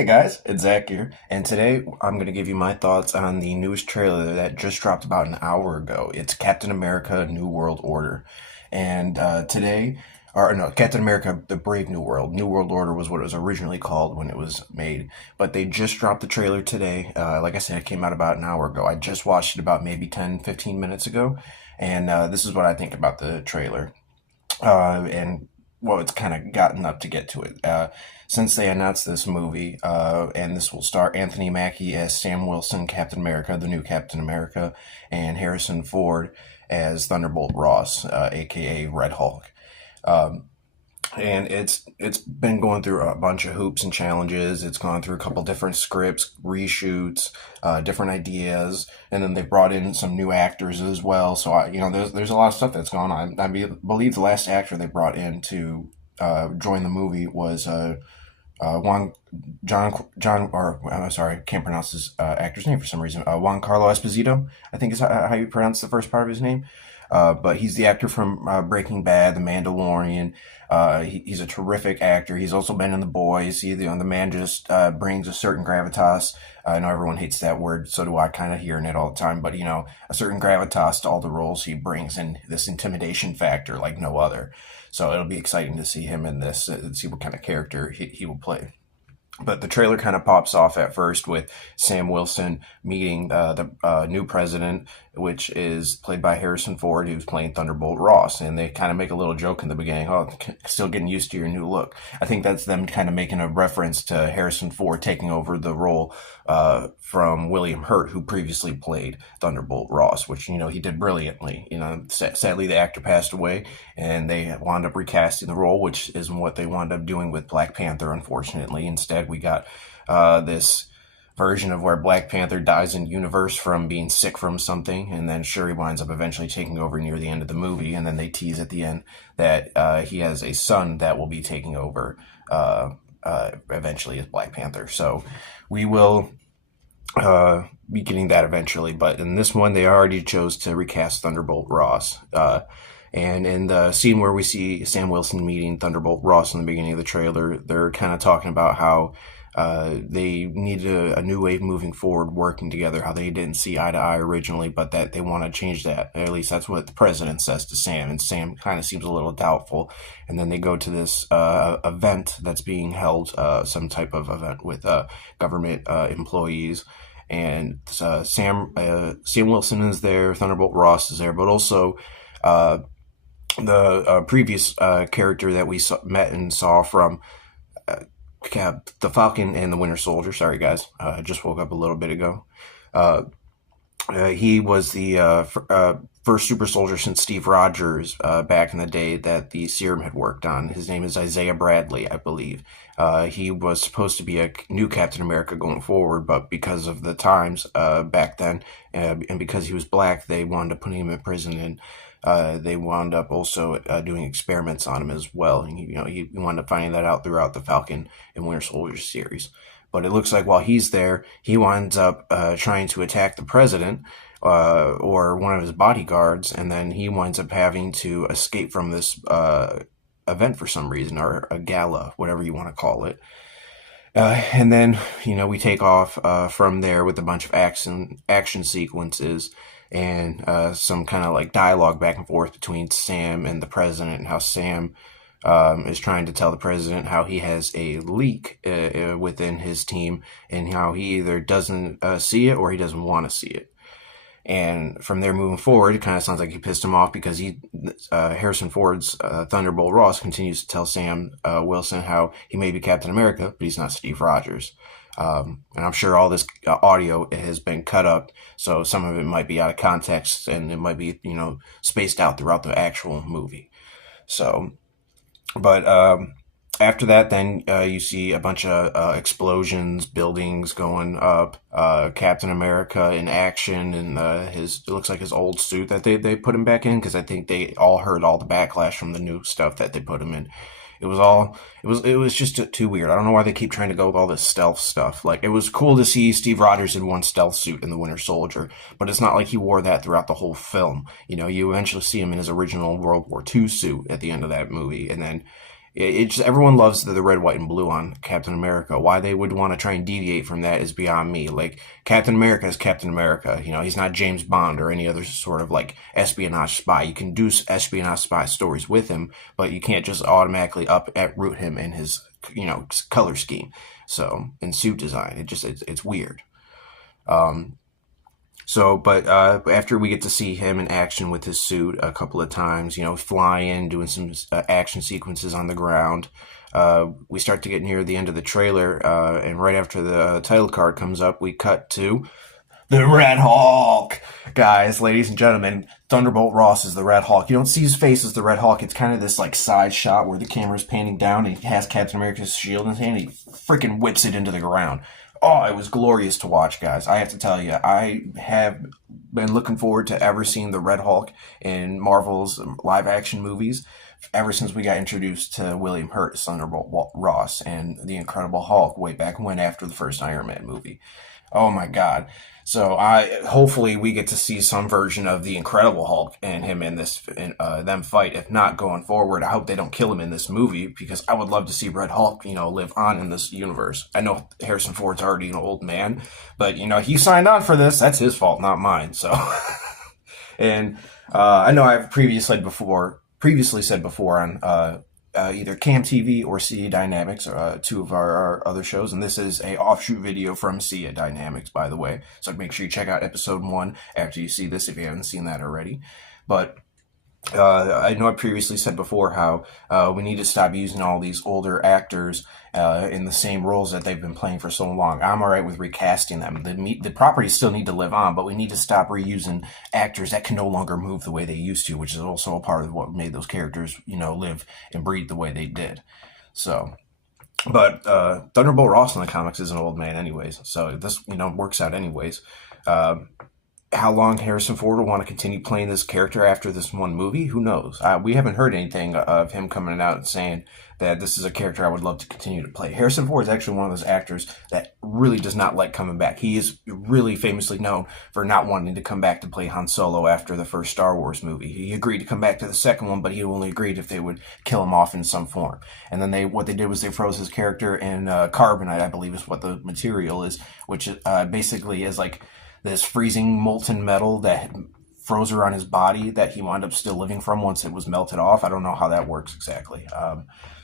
Hey guys, it's Zach here, and today I'm going to give you my thoughts on the newest trailer that just dropped about an hour ago. It's Captain America: New World Order, and today, or no, Captain America: The Brave New World. New World Order was what it was originally called when it was made, but they just dropped the trailer today. Like I said, it came out about an hour ago. I just watched it about maybe 10, 15 minutes ago, and this is what I think about the trailer. And well, it's kind of gotten up to get to it. Since they announced this movie, and this will star Anthony Mackie as Sam Wilson, Captain America, the new Captain America, and Harrison Ford as Thunderbolt Ross, aka Red Hulk. Um, and it's been going through a bunch of hoops and challenges. It's gone through a couple different scripts, reshoots, different ideas, and then they brought in some new actors as well. So there's a lot of stuff that's gone on. Believe the last actor they brought in to join the movie was Juan John, or I'm sorry, can't pronounce his actor's name for some reason. Juan Carlo Esposito, I think is how you pronounce the first part of his name. But he's the actor from Breaking Bad, The Mandalorian. He's a terrific actor. He's also been in The Boys. The man just brings a certain gravitas. I know everyone hates that word, so do I, kind of hearing it all the time. But a certain gravitas to all the roles he brings, and this intimidation factor like no other. So it'll be exciting to see him in this and see what kind of character he will play. But the trailer kind of pops off at first with Sam Wilson meeting the new president, which is played by Harrison Ford, who's playing Thunderbolt Ross. And they kind of make a little joke in the beginning, oh, still getting used to your new look. I think that's them kind of making a reference to Harrison Ford taking over the role from William Hurt, who previously played Thunderbolt Ross, which, he did brilliantly. Sadly, the actor passed away, and they wound up recasting the role, which is what they wound up doing with Black Panther, unfortunately. Instead, we got this version of where Black Panther dies in universe from being sick from something, and then Shuri winds up eventually taking over near the end of the movie, and then they tease at the end that he has a son that will be taking over eventually as Black Panther. So we will be getting that eventually, but in this one they already chose to recast Thunderbolt Ross. And in the scene where we see Sam Wilson meeting Thunderbolt Ross in the beginning of the trailer, they're kind of talking about how they need a new way of moving forward, working together, how they didn't see eye to eye originally, but that they want to change that. At least that's what the president says to Sam, and Sam kind of seems a little doubtful. And then they go to this event that's being held, some type of event with government employees. And Sam Wilson is there, Thunderbolt Ross is there, but also the previous character that we met and saw from the Falcon and the Winter Soldier. Sorry, guys. I just woke up a little bit ago. He was the first super soldier since Steve Rogers back in the day that the serum had worked on. His name is Isaiah Bradley, I believe. He was supposed to be a new Captain America going forward, but because of the times back then, and because he was black, they wound up putting him in prison, and they wound up also doing experiments on him as well. And he wound up finding that out throughout the Falcon and Winter Soldier series. But it looks like while he's there, he winds up trying to attack the president or one of his bodyguards, and then he winds up having to escape from this event for some reason, or a gala, whatever you want to call it. And then, we take off from there with a bunch of action sequences and some kind of like dialogue back and forth between Sam and the president, and how Sam is trying to tell the president how he has a leak within his team, and how he either doesn't see it or he doesn't want to see it. And from there moving forward, it kind of sounds like he pissed him off because Harrison Ford's Thunderbolt Ross continues to tell Sam Wilson how he may be Captain America, but he's not Steve Rogers. And I'm sure all this audio has been cut up, so some of it might be out of context, and it might be, spaced out throughout the actual movie. So, but after that, then you see a bunch of explosions, buildings going up, Captain America in action, and it looks like his old suit that they put him back in, because I think they all heard all the backlash from the new stuff that they put him in. It was just too weird. I don't know why they keep trying to go with all this stealth stuff. Like, it was cool to see Steve Rogers in one stealth suit in the Winter Soldier, but it's not like he wore that throughout the whole film. You eventually see him in his original World War II suit at the end of that movie, and then it just, everyone loves the red, white, and blue on Captain America. Why they would want to try and deviate from that is beyond me. Like, Captain America is Captain America. You know, he's not James Bond or any other sort of like espionage spy. You can do espionage spy stories with him, but you can't just automatically uproot him in his, you know, color scheme. So, in suit design, it's weird. Um, but after we get to see him in action with his suit a couple of times, you know, flying, doing some action sequences on the ground, we start to get near the end of the trailer, and right after the title card comes up, we cut to the Red Hulk. Guys, ladies and gentlemen, Thunderbolt Ross is the Red Hulk. You don't see his face as the Red Hulk. It's kind of this like side shot where the camera's panning down and he has Captain America's shield in his hand and he freaking whips it into the ground. Oh, it was glorious to watch, guys. I have to tell you, I have been looking forward to ever seeing the Red Hulk in Marvel's live-action movies ever since we got introduced to William Hurt, Thunderbolt Ross, and the Incredible Hulk way back when after the first Iron Man movie. Oh my God. So hopefully we get to see some version of the Incredible Hulk and him in this, them fight. If not, going forward, I hope they don't kill him in this movie because I would love to see Red Hulk, you know, live on in this universe. I know Harrison Ford's already an old man, but you know, he signed on for this. That's his fault, not mine. So, and I know I've previously said before on either Cam TV or CA Dynamics, two of our other shows. And this is a offshoot video from CA Dynamics, by the way. So make sure you check out episode 1 after you see this if you haven't seen that already. But I know I previously said before how we need to stop using all these older actors in the same roles that they've been playing for so long. I'm all right with recasting them. The properties still need to live on, but we need to stop reusing actors that can no longer move the way they used to, which is also a part of what made those characters, you know, live and breathe the way they did. So, but Thunderbolt Ross in the comics is an old man anyways, so this, you know, works out anyways. How long Harrison Ford will want to continue playing this character after this one movie, who knows? We haven't heard anything of him coming out and saying that this is a character I would love to continue to play. Harrison Ford is actually one of those actors that really does not like coming back. He is really famously known for not wanting to come back to play Han Solo after the first Star Wars movie. He agreed to come back to the second one, but he only agreed if they would kill him off in some form. And then what they did was they froze his character in carbonite, I believe is what the material is, which basically is like this freezing molten metal that froze around his body that he wound up still living from once it was melted off. I don't know how that works exactly.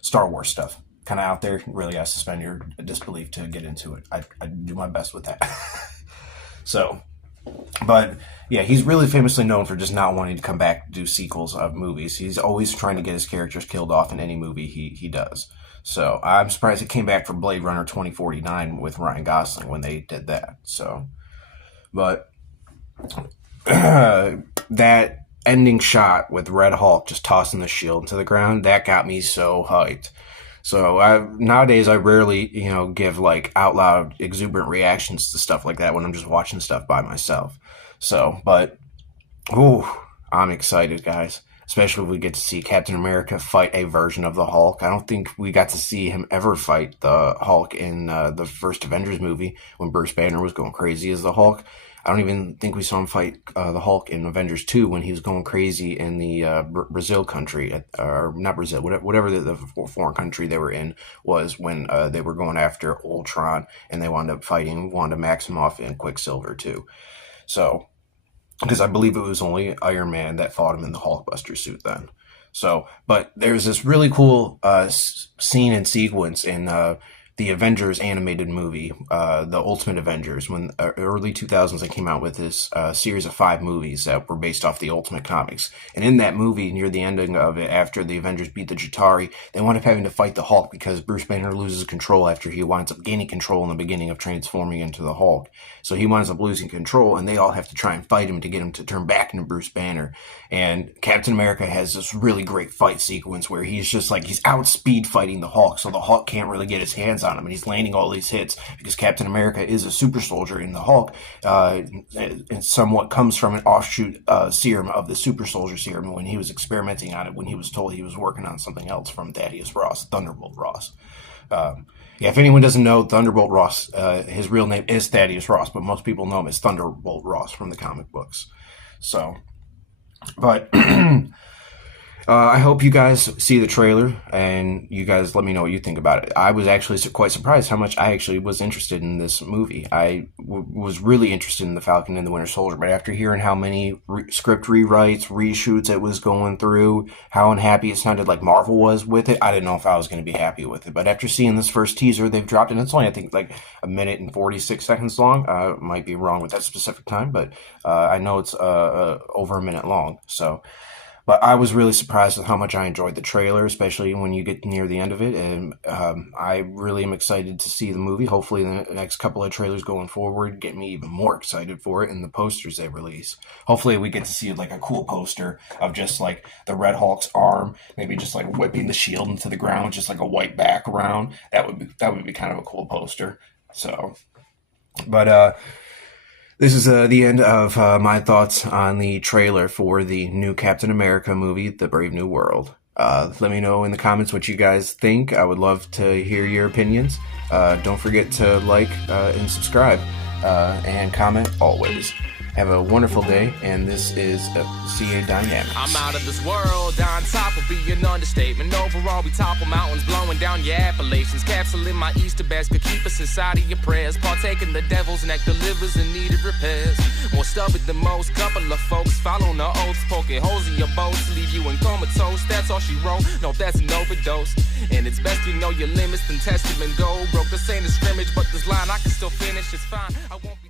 Star Wars stuff. Kind of out there. Really got to suspend your disbelief to get into it. I do my best with that. So, but yeah, he's really famously known for just not wanting to come back to do sequels of movies. He's always trying to get his characters killed off in any movie he does. So I'm surprised he came back for Blade Runner 2049 with Ryan Gosling when they did that. So, but that ending shot with Red Hulk just tossing the shield into the ground, that got me so hyped. So nowadays I rarely, you know, give like out loud exuberant reactions to stuff like that when I'm just watching stuff by myself. So, but, ooh, I'm excited, guys. Especially if we get to see Captain America fight a version of the Hulk. I don't think we got to see him ever fight the Hulk in the first Avengers movie when Bruce Banner was going crazy as the Hulk. I don't even think we saw him fight the Hulk in Avengers 2 when he was going crazy in the Brazil country, or not Brazil, whatever the foreign country they were in was when they were going after Ultron, and they wound up fighting Wanda Maximoff and Quicksilver too. So, because I believe it was only Iron Man that fought him in the Hulkbuster suit then. So, but there's this really cool scene and sequence in the Avengers animated movie, the Ultimate Avengers, when early 2000s they came out with this series of 5 movies that were based off the Ultimate Comics. And in that movie, near the ending of it, after the Avengers beat the Chitauri, they wind up having to fight the Hulk because Bruce Banner loses control after he winds up gaining control in the beginning of transforming into the Hulk. So he winds up losing control, and they all have to try and fight him to get him to turn back into Bruce Banner. And Captain America has this really great fight sequence where he's just like, he's outspeed fighting the Hulk, so the Hulk can't really get his hands on him, and he's landing all these hits because Captain America is a super soldier in the Hulk, and somewhat comes from an offshoot serum of the super soldier serum when he was experimenting on it, when he was told he was working on something else from Thaddeus Ross, Thunderbolt Ross. Yeah, if anyone doesn't know, Thunderbolt Ross, his real name is Thaddeus Ross, but most people know him as Thunderbolt Ross from the comic books. So, but I hope you guys see the trailer and you guys let me know what you think about it. I was actually quite surprised how much I actually was interested in this movie. Was really interested in The Falcon and the Winter Soldier, but after hearing how many script rewrites, reshoots it was going through, how unhappy it sounded like Marvel was with it, I didn't know if I was going to be happy with it. But after seeing this first teaser they've dropped, and it's only, I think, like a minute and 46 seconds long. Might be wrong with that specific time, but I know it's over a minute long. So. But I was really surprised with how much I enjoyed the trailer, especially when you get near the end of it. And I really am excited to see the movie. Hopefully, the next couple of trailers going forward get me even more excited for it, and the posters they release. Hopefully, we get to see like a cool poster of just like the Red Hulk's arm, maybe just like whipping the shield into the ground, just like a white background. That would be kind of a cool poster. So, but this is the end of my thoughts on the trailer for the new Captain America movie, The Brave New World. Let me know in the comments what you guys think. I would love to hear your opinions. Don't forget to like and subscribe and comment always. Have a wonderful day, and this is CA Dynamics. I'm out of this world, on top will be an understatement. Overall, we topple mountains, blowing down your Appalachians. Capsule in my Easter basket, keep us inside of your prayers. Partaking the devil's nectar, livers in needed repairs. More stubborn than most, couple of folks following the oaths, poking holes in your boats, leave you in comatose. That's all she wrote, no, that's an overdose. And it's best you know your limits, then test them and go. Broke this ain't a scrimmage, but this line I can still finish, it's fine. I won't be